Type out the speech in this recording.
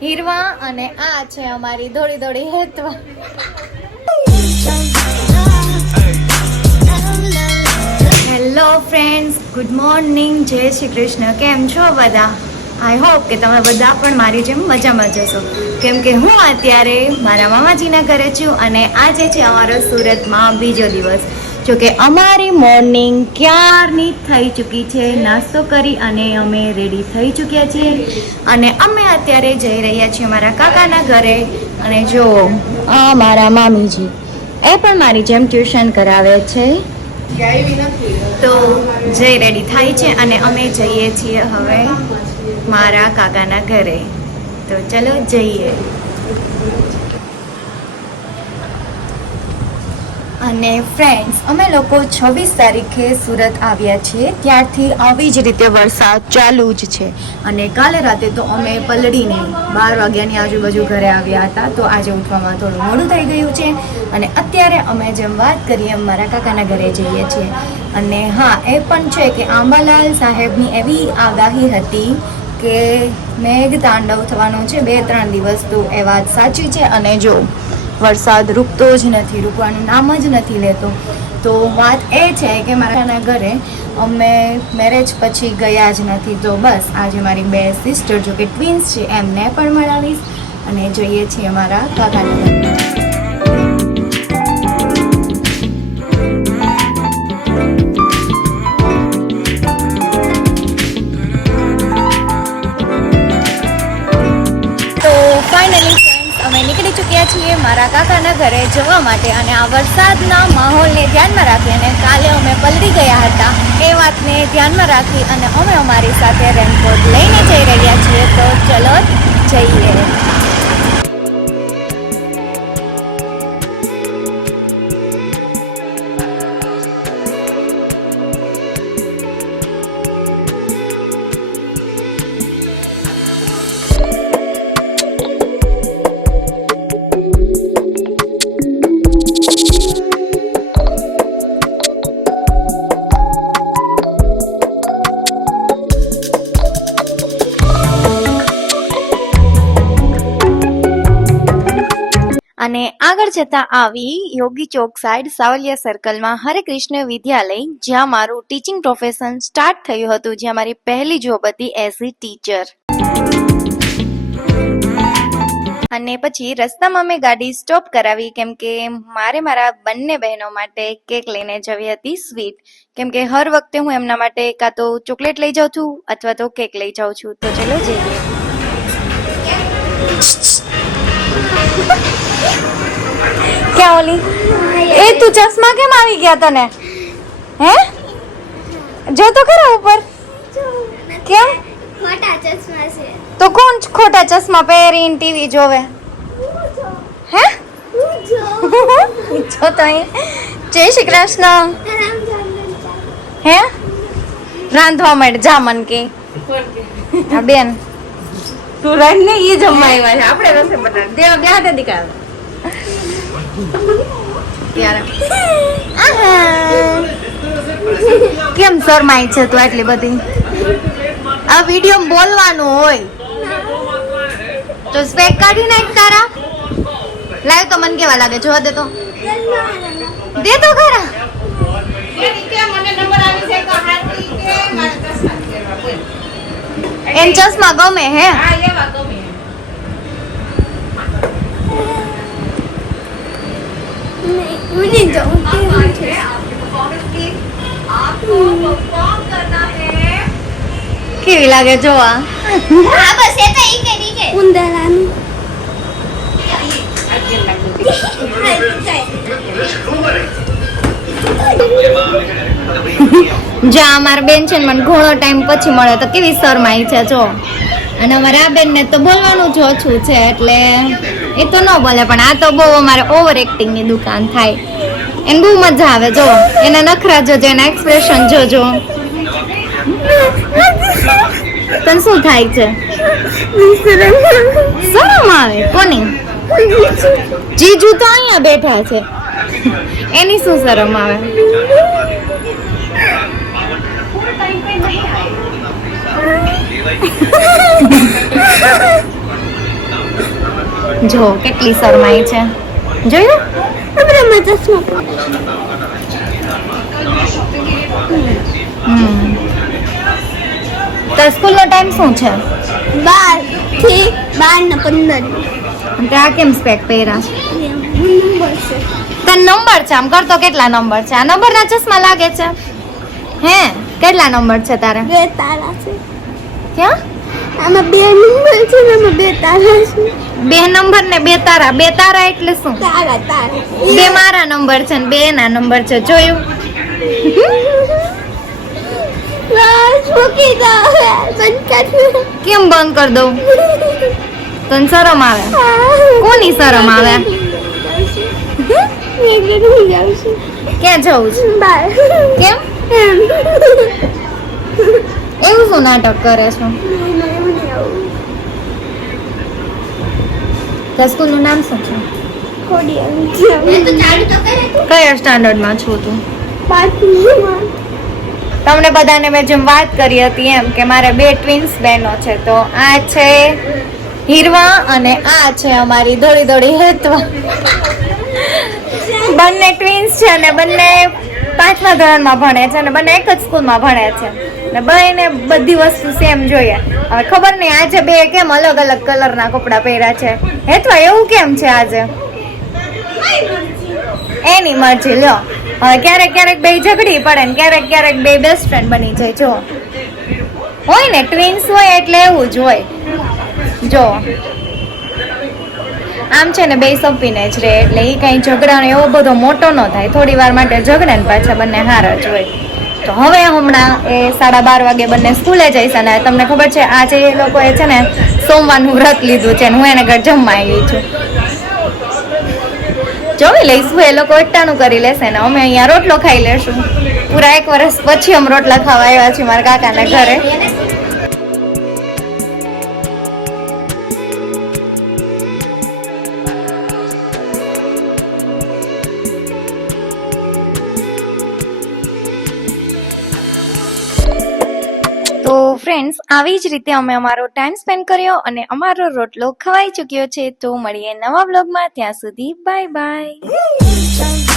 હીરવા અને આ છે અમારી દોડી દોડી હેતવા. હેલો ફ્રેન્ડ્સ, ગુડ મોર્નિંગ, જય શ્રી કૃષ્ણ. કેમ છો બધા? આઈ હોપ કે તમે બધા પણ મારી જેમ મજામાં જશો, કેમ કે હું અત્યારે મારા મામાજીના ઘરે છું અને આજે છે અમારો સુરતમાં બીજો દિવસ. જો કે અમારી મોર્નિંગ ક્યારની થઈ ચૂકી છે, નાસ્તો કરી અને અમે રેડી થઈ ચૂક્યા છીએ અને અમે અત્યારે જઈ રહ્યા છીએ મારા કાકાના ઘરે. અને જો આ મારા મામીજી, એ પણ મારી જેમ ટ્યુશન કરાવે છે. તો જય રેડી થાય છે અને અમે જઈએ છીએ હવે મારા કાકાના ઘરે. તો ચલો જઈએ. અને ફ્રેન્ડ્સ, અમે લોકો 26 તારીખે સુરત આવ્યા છીએ, ત્યારથી આવી જ રીતે વરસાદ ચાલુ જ છે. અને કાલે રાતે તો અમે પલળીને 12 વાગ્યાની આજુબાજુ ઘરે આવ્યા હતા. તો આજે ઉઠવામાં થોડું મોડું થઈ ગયું છે અને અત્યારે અમે જેમ વાત કરીએ મારા કાકાના ઘરે જઈએ છીએ. અને હા, એ પણ છે કે આંબાલાલ સાહેબની એવી આગાહી હતી કે મેઘ તાંડવ થવાનું છે 2-3 દિવસ. તો એ વાત સાચી છે અને જો વરસાદ રૂકતો જ નથી, રૂકવાનું નામ જ નથી લેતો. તો વાત એ છે કે મારાના ઘરે અમે મેરેજ પછી ગયા જ નથી. તો બસ આજે મારી 2 સિસ્ટર, જો કે ટ્વિન્સ છે, એમને પણ મળાવીશ અને જઈએ છીએ મારા કાકાના ઘરે. તો ફાઇનલી અમે નીકળી ચૂક્યા છીએ મારા કાકાના ઘરે જવા માટે. અને આ વરસાદના માહોલને ધ્યાનમાં રાખી અને કાલે અમે પલળી ગયા હતા એ વાતને ધ્યાનમાં રાખી અને અમે અમારી સાથે રેનકોટ લઈને જઈ રહ્યા છીએ. તો ચલો જઈએ. અને આગળ જતા આવી યોગી ચોક સાઈડ સાવલિયા સર્કલમાં હરે કૃષ્ણ વિદ્યાલય, જ્યાં મારું ટીચિંગ પ્રોફેશન સ્ટાર્ટ થયું હતું, જ્યાં મારી પહેલી જોબ હતી એઝ એ ટીચર. અને પછી રસ્તામાં મેં ગાડી સ્ટોપ કરાવી, કેમ કે મારે મારા બંને બહેનો માટે કેક લઈને જવી હતી, સ્વીટ. કેમ કે હર વખતે હું એમના માટે કાં તો ચોકલેટ લઈ જાઉં છું અથવા તો કેક લઈ જાઉં છું. તો ચલો જઈએ. ક્યાં ઓલી? એ તું ચશ્મા કેમ આવી ગયા તને? હે, જો તો ખરા ઉપર. કેમ ખોટા ચશ્મા છે? તો કોણ ખોટા ચશ્મા પહેરીને ટીવી જોવે? હે, જો તો અહીં. જય શ્રી કૃષ્ણ. હે, રાંધવા માંડ જા. મન કે હા બેન, તું રાંધ ને, એ જમવા આવ્યા છે, આપણે રસોઈ બનાવી દે. ત્યાં તે દીકરા કેમ શરમાય છે તું આટલી બધી? આ વિડીયો બોલવાનું હોય તો સ્પેક કાઢી નાખ તારા. લાવ તો મને કેવા લાગે, જોવા દે તો. દે તો ખરા. એમ ચશ્મા ગમે હે? કેવી લાગે જોવા? બસ એ તો ઈ કે ઉંદરાનું. જા, અમારા બેન છે ને મને ઘણો ટાઈમ પછી મળે તો કેવી શરમાઈ છે જો. અને અમારા આ બેન ને તો બોલવાનું જ ઓછું છે એટલે એ તો ન બોલે, પણ આ તો બહુ અમારે ઓવર એક્ટિંગ ની દુકાન થાય. એને બહુ મજા આવે જો, એના નખરા જોજો, એના એક્સપ્રેશન જોજો. તને શું થાય છે? શરમ આવે? કોની? જીજુ તો અહીંયા બેઠા છે, એની શું શરમ આવે? જો કેટલી શરમાઈ છે, જોયું? તો સ્કૂલ નો ટાઈમ શું છે? 12 થી 12:15. તે આ કેમ સ્પેક પહેર્યા? નંબર છે. તને નંબર છે, આમ કરતો કેટલા નંબર છે? આ નંબર ના ચશ્મા લાગે છે. હે, કેટલા નંબર છે તારે? 2 તારા છે. ક્યાં? આમાં 2 નંબર છે ને આમાં 2 તારા છે. 2 નંબર ને 2 તારા. 2 તારા એટલે શું? તારા 2 મારા નંબર છે ને 2 ના નંબર છે, જોયું? બસ મૂકી દો હવે, બંધ કર. કેમ બંધ કરી દઉં? તને શરમ આવે? કોની શરમ આવે? ક્યાં જવું છે? બાય. કેમ? એવું શું નાટક કરે છો? તો સ્કૂલ નું નામ શું છે? કયા સ્ટાન્ડર્ડમાં છું તું? તમને બધાને મેં જેમ વાત કરી હતી એમ કે મારે 2 ટ્વિન્સ બહેનો છે, તો આ છે હીરવા અને આ છે અમારી દોડી દોડી હેતવા. બંને ટ્વિન્સ છે અને બંને 5મા ધોરણમાં ભણે છે અને બંને એક જ સ્કૂલમાં ભણે છે ને બંને બધી વસ્તુ સેમ જોઈએ. હવે ખબર નહીં આજે બે કેમ અલગ અલગ કલરના કપડાં પહેર્યા છે. હેતવા એવું કેમ છે આજે? એની મરજી. લ્યો, હવે ક્યારેક ક્યારેક બે ઝઘડી પડે ને ક્યારેક ક્યારેક બે બેસ્ટ ફ્રેન્ડ બની જાય. જો હોય ને, ટ્વિન્સ હોય એટલે એવું જ હોય. જો આમ છે ને બે સંપીને જ રહે એટલે એ કઈ ઝઘડાનો એવો બધો મોટો ન થાય. થોડી વાર માટે ઝઘડે ને પાછા બંને હાર જ હોય. તો હવે હમણાં એ 12:30 વાગે બંને સ્કૂલે જઈશ અને તમને ખબર છે આજે એ લોકોએ છે ને સોમવારનું વ્રત લીધું છે ને હું એને ઘર જમવા આવી છું. જોઈ લઈશું એ લોકો એકટાણું કરી લેશે ને અમે અહીંયા રોટલો ખાઈ લેશું. પૂરા 1 વર્ષ પછી અમે રોટલા ખાવા આવ્યા છીએ મારા કાકાના ઘરે. તો ફ્રેન્ડ્સ, આવી જ રીતે અમે અમારો ટાઈમ સ્પેન્ડ કર્યો અને અમારો રોટલો ખવાઈ ચૂક્યો છે. તો મળીએ નવા વ્લોગમાં, ત્યાં સુધી બાય બાય.